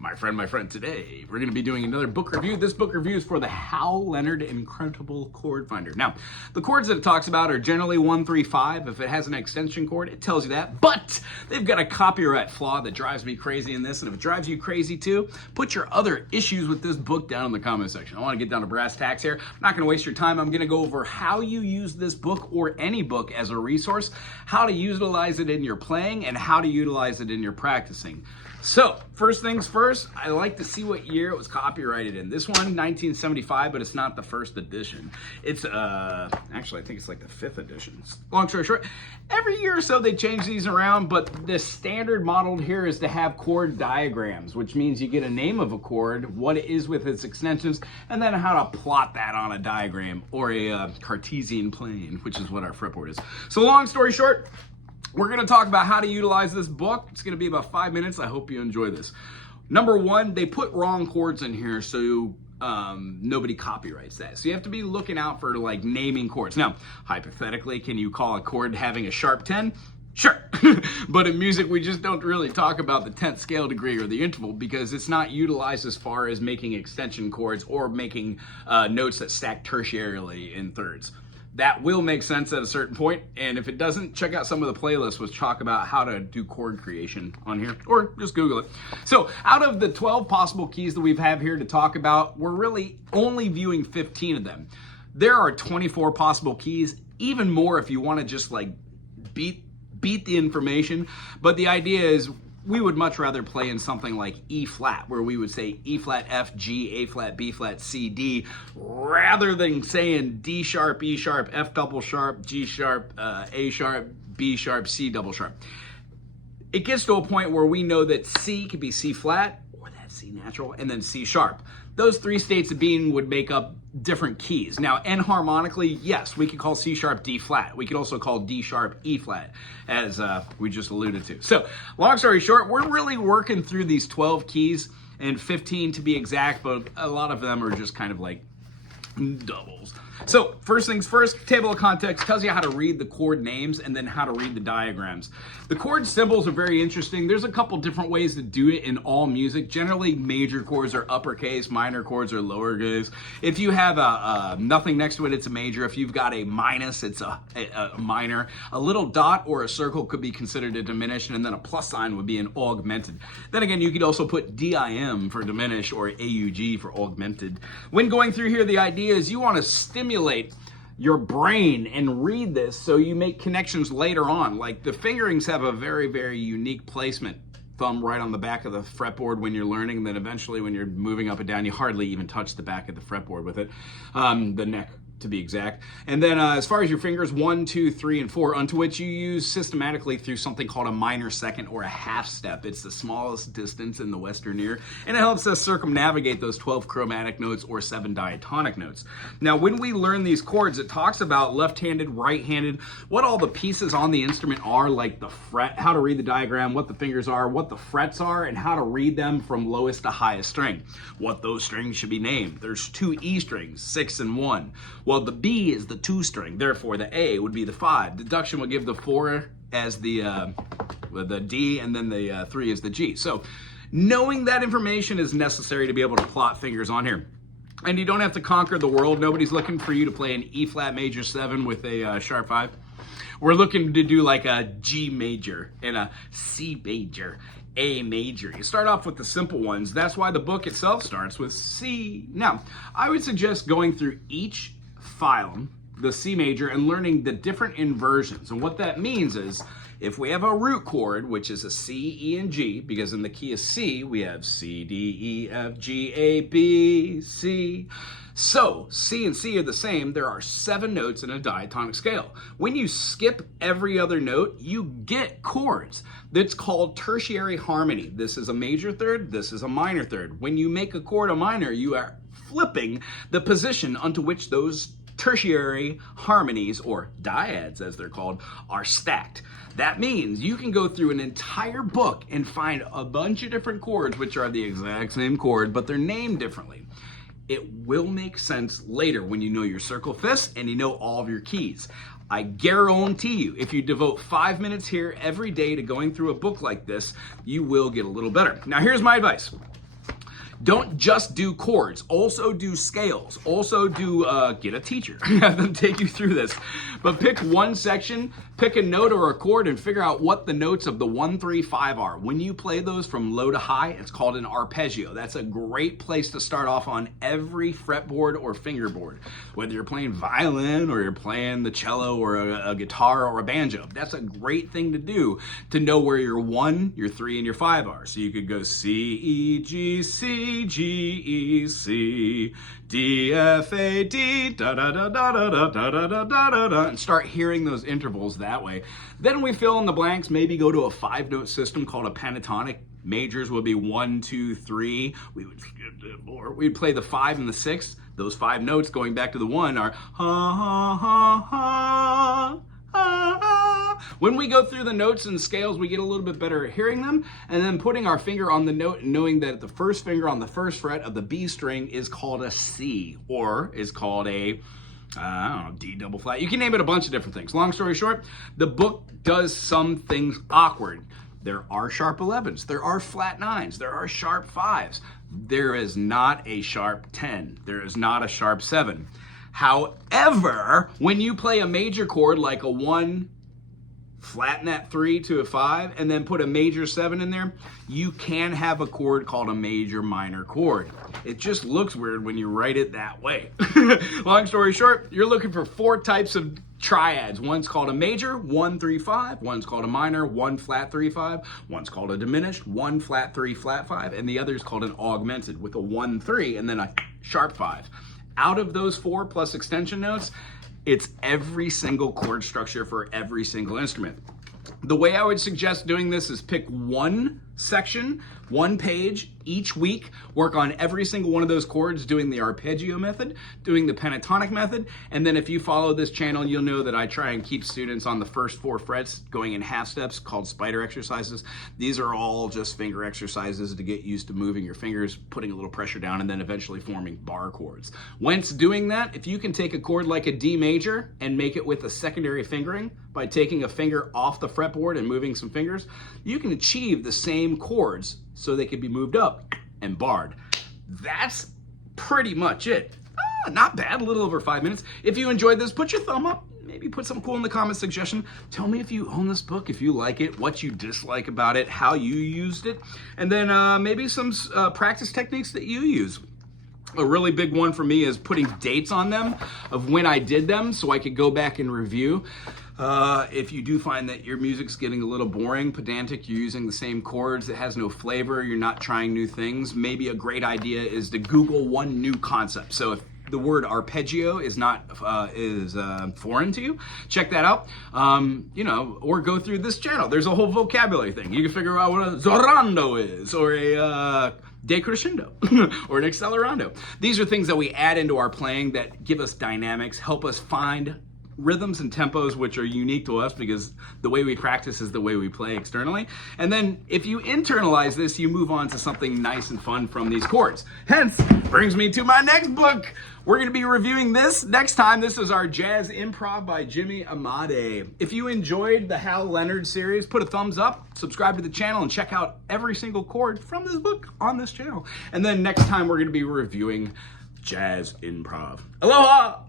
My friend, today we're going to be doing another book review. This book review is for the HAL Leonard Incredible Chord Finder. Now, the chords that it talks about are generally 1, 3, 5. If it has an extension chord, it tells you that. But they've got a copyright flaw that drives me crazy in this. And if it drives you crazy too, put your other issues with this book down in the comment section. I want to get down to brass tacks here. I'm not going to waste your time. I'm going to go over how you use this book or any book as a resource, how to utilize it in your playing, and how to utilize it in your practicing. So, first things first, I like to see what year it was copyrighted in. This one, 1975, but it's not the first edition. It's, actually, I think it's like the 5th edition. Long story short, every year or so they change these around, but the standard model here is to have chord diagrams, which means you get a name of a chord, what it is with its extensions, and then how to plot that on a diagram or a Cartesian plane, which is what our fretboard is. So, long story short, we're going to talk about how to utilize this book. It's going to be about 5 minutes. I hope you enjoy this. Number one, they put wrong chords in here, so nobody copyrights that. So you have to be looking out for like naming chords. Now, hypothetically, can you call a chord having a sharp 10? Sure. But in music, we just don't really talk about the 10th scale degree or the interval because it's not utilized as far as making extension chords or making notes that stack tertiarily in thirds. That will make sense at a certain point, and if it doesn't, check out some of the playlists which talk about how to do chord creation on here, or just Google it. So out of the 12 possible keys that we have here to talk about, we're really only viewing 15 of them. There are 24 possible keys, even more if you want to just like beat the information, but the idea is we would much rather play in something like E flat, where we would say E flat, F, G, A flat, B flat, C, D, rather than saying D sharp, E sharp, F double sharp, G sharp, A sharp, B sharp, C double sharp. It gets to a point where we know that C could be C flat, or that C natural, and then C sharp. Those three states of being would make up different keys. Now, enharmonically, yes, we could call C sharp D flat. We could also call D sharp E flat, as we just alluded to. So, long story short, we're really working through these 12 keys, and 15 to be exact, but a lot of them are just kind of like doubles. So, first things first, table of context tells you how to read the chord names and then how to read the diagrams. The chord symbols are very interesting. There's a couple different ways to do it in all music. Generally, major chords are uppercase, minor chords are lowercase. If you have a nothing next to it, it's a major. If you've got a minus, it's a minor. A little dot or a circle could be considered a diminished, and then a plus sign would be an augmented. Then again, you could also put DIM for diminished or AUG for augmented. When going through here, the idea is you want to stimulate your brain and read this so you make connections later on. Like the fingerings have a very, very unique placement. Thumb right on the back of the fretboard when you're learning, and then eventually when you're moving up and down, you hardly even touch the back of the fretboard with it. The neck, to be exact. And then as far as your fingers, 1, 2, 3, and 4, onto which you use systematically through something called a minor second or a half step. It's the smallest distance in the western ear, and it helps us circumnavigate those 12 chromatic notes or 7 diatonic notes. Now, when we learn these chords, it talks about left-handed, right-handed, what all the pieces on the instrument are, like the fret, how to read the diagram, what the fingers are, what the frets are, and how to read them from lowest to highest string. What those strings should be named. There's 2 E strings, 6 and 1. Well, the B is the 2 string, therefore the A would be the 5. Deduction would give the 4 as the D, and then the 3 is the G. So knowing that information is necessary to be able to plot fingers on here. And you don't have to conquer the world. Nobody's looking for you to play an E flat major 7 with a sharp 5. We're looking to do like a G major and a C major, A major. You start off with the simple ones. That's why the book itself starts with C. Now, I would suggest going through each file, the C major, and learning the different inversions. And what that means is if we have a root chord, which is a C, E, and G, because in the key of C, we have C, D, E, F, G, A, B, C. So, C and C are the same. There are 7 notes in a diatonic scale. When you skip every other note, you get chords. That's called tertiary harmony. This is a major third, this is a minor third. When you make a chord a minor, you are flipping the position onto which those tertiary harmonies, or dyads as they're called, are stacked. That means you can go through an entire book and find a bunch of different chords which are the exact same chord, but they're named differently. It will make sense later when you know your circle fifths and you know all of your keys. I guarantee you, if you devote 5 minutes here every day to going through a book like this, you will get a little better. Now, here's my advice. Don't just do chords, also do scales, also do, get a teacher, have them take you through this. But pick one section, pick a note or a chord and figure out what the notes of the 1, 3, 5 are. When you play those from low to high, it's called an arpeggio. That's a great place to start off on every fretboard or fingerboard. Whether you're playing violin or you're playing the cello or a guitar or a banjo, that's a great thing to do to know where your 1, your 3, and your 5 are. So you could go C, E, G, C, G, E, C, D, F, A, D, da da da da da da da da da da da, and start hearing those intervals that way. Then we fill in the blanks, maybe go to a 5-note system called a pentatonic. Majors would be 1, 2, 3. We'd play the 5 and the 6. Those 5 notes going back to the 1 are ha ha ha ha. When we go through the notes and scales, we get a little bit better at hearing them, and then putting our finger on the note and knowing that the first finger on the first fret of the B string is called a C, or is called a I don't know, D double flat. You can name it a bunch of different things. Long story short, the book does some things awkward. There are sharp 11s, there are flat 9s, there are sharp 5s. There is not a sharp 10. There is not a sharp 7. However, when you play a major chord like a 1, flatten that 3 to a 5, and then put a major 7 in there, you can have a chord called a major minor chord. It just looks weird when you write it that way. Long story short, you're looking for 4 types of triads. One's called a major, 1, 3, 5. One's called a minor, 1, flat 3, 5. One's called a diminished, 1, flat 3, flat 5. And the other is called an augmented with a 1, 3, and then a sharp 5. Out of those 4 plus extension notes, it's every single chord structure for every single instrument. The way I would suggest doing this is pick one section, one page each week, work on every single one of those chords, doing the arpeggio method, doing the pentatonic method, and then if you follow this channel, you'll know that I try and keep students on the first 4 frets going in half steps called spider exercises. These are all just finger exercises to get used to moving your fingers, putting a little pressure down, and then eventually forming bar chords. Once doing that, if you can take a chord like a D major and make it with a secondary fingering by taking a finger off the fretboard and moving some fingers, you can achieve the same chords so they can be moved up and barred. That's pretty much it. Not bad, a little over 5 minutes. If you enjoyed this, put your thumb up. Maybe put some cool in the comment suggestion. Tell me if you own this book, if you like it, what you dislike about it, how you used it, and then maybe some practice techniques that you use. A really big one for me is putting dates on them of when I did them so I could go back and review. If you do find that your music's getting a little boring, pedantic, you're using the same chords, it has no flavor, you're not trying new things, maybe a great idea is to Google one new concept. So if the word arpeggio is not foreign to you, check that out. You know, or go through this channel. There's a whole vocabulary thing. You can figure out what a zorando is, or a decrescendo, or an accelerando. These are things that we add into our playing that give us dynamics, help us find rhythms and tempos which are unique to us because the way we practice is the way we play externally. And then if you internalize this, you move on to something nice and fun from these chords. Hence, brings me to my next book. We're going to be reviewing this next time. This is our Jazz Improv by Jimmy Amade. If you enjoyed the Hal Leonard series, put a thumbs up, subscribe to the channel, and check out every single chord from this book on this channel. And then next time we're going to be reviewing Jazz Improv. Aloha!